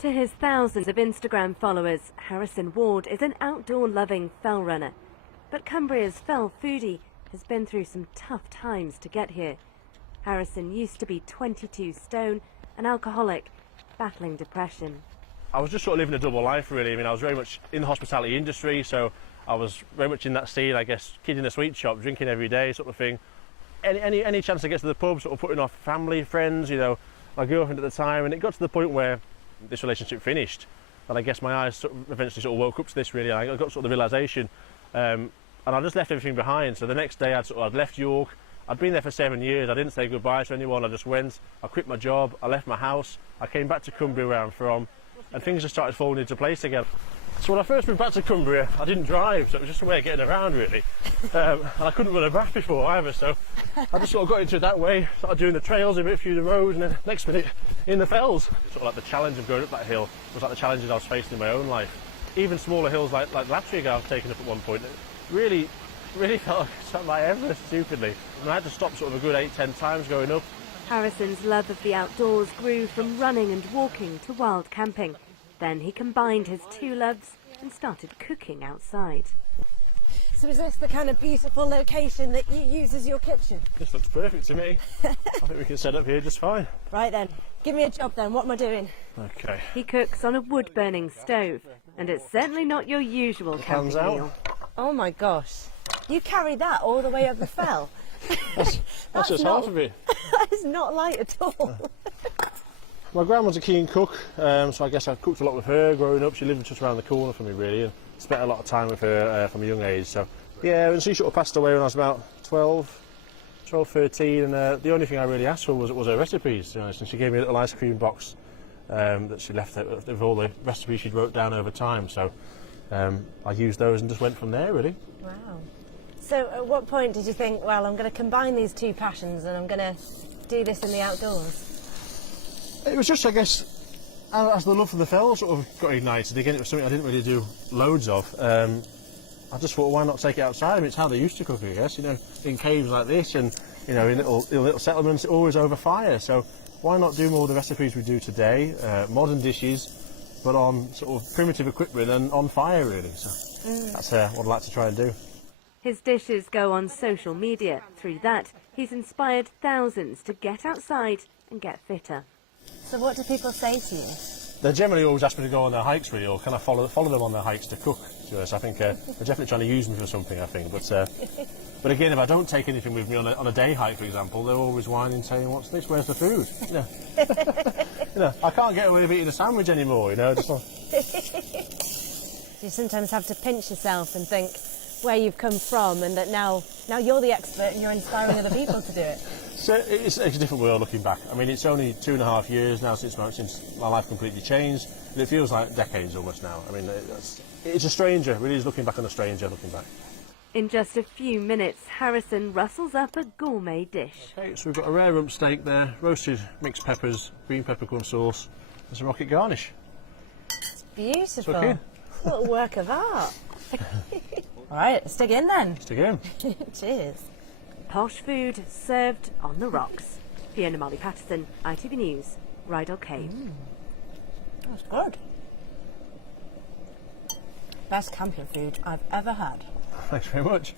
To his thousands of Instagram followers, Harrison Ward is an outdoor-loving fell runner. But Cumbria's fell foodie has been through some tough times to get here. Harrison used to be 22 stone, an alcoholic, battling depression. I was just sort of living a double life, really. I mean, I was very much in the hospitality industry, so I was very much in that scene, I guess, kid in a sweet shop, drinking every day sort of thing. Any chance to get to the pub, sort of putting off family, friends, you know, my girlfriend at the time, and it got to the point where this relationship finished, and I guess my eyes eventually sort of woke up to this, really. I got sort of the realisation, and I just left everything behind. So the next day I'd left York. I'd been there for 7 years. I didn't say goodbye to anyone. I just went, I quit my job, I left my house, I came back to Cumbria where I'm from, and things just started falling into place again. So when I first moved back to Cumbria, I didn't drive, so it was just a way of getting around, really. And I couldn't run a bath before either, so I just sort of got into it that way, started doing the trails, a bit through the roads, and then next minute in the fells. Sort of like the challenge of going up that hill was like the challenges I was facing in my own life. Even smaller hills like Latrig I was taking up at one point, it really felt like Everest, stupidly. And I had to stop sort of a good 8-10 times going up. Harrison's love of the outdoors grew from running and walking to wild camping. Then he combined his two loves and started cooking outside. So is this the kind of beautiful location that you use as your kitchen? This looks perfect to me. I think we can set up here just fine. Right then, give me a job then. What am I doing? Okay. He cooks on a wood-burning stove, and it's certainly not your usual camping meal. Oh my gosh, you carried that all the way up the fell? That's just not, half of it. That is not light at all. My grandma's a keen cook, so I guess I've cooked a lot with her growing up. She lived just around the corner from me, really, and spent a lot of time with her from a young age. So yeah, and she sort of passed away when I was about 12, 13, and the only thing I really asked for was her recipes, to be honest. And she gave me a little ice cream box that she left with all the recipes she'd wrote down over time. So I used those and just went from there, really. Wow. So at what point did you think, well, I'm going to combine these two passions and I'm going to do this in the outdoors? It was just, I guess, as the love for the fell sort of got ignited again. It was something I didn't really do loads of. I just thought, why not take it outside? I mean, it's how they used to cook, I guess. You know, in caves like this, and you know, in little settlements, always over fire. So why not do more of the recipes we do today, modern dishes, but on sort of primitive equipment and on fire, really. So that's what I'd like to try and do. His dishes go on social media. Through that, he's inspired thousands to get outside and get fitter. So what do people say to you? They generally always ask me to go on their hikes, really, or can I follow them on their hikes to cook? To be honest, I think they're definitely trying to use me for something, I think. But again, if I don't take anything with me on a day hike, for example, they're always whining, saying, "What's this? Where's the food?" You know, you know, I can't get away with eating a sandwich anymore. You know, just like... You sometimes have to pinch yourself and think where you've come from, and that now you're the expert and you're inspiring other people to do it. So it's a different world looking back. I mean, it's only 2.5 years now since my life completely changed, and it feels like decades almost now. I mean, it's a stranger. It really is looking back on a stranger looking back. In just a few minutes, Harrison rustles up a gourmet dish. Okay, so we've got a rare rump steak there, roasted mixed peppers, green peppercorn sauce, and some rocket garnish. It's beautiful. Okay. What a work of art. All right, let's dig in then. Stick it in. Cheers. Posh food served on the rocks. Fiona Marley Patterson, ITV News, Rydal Cave. That's good. Best camping food I've ever had. Thanks very much.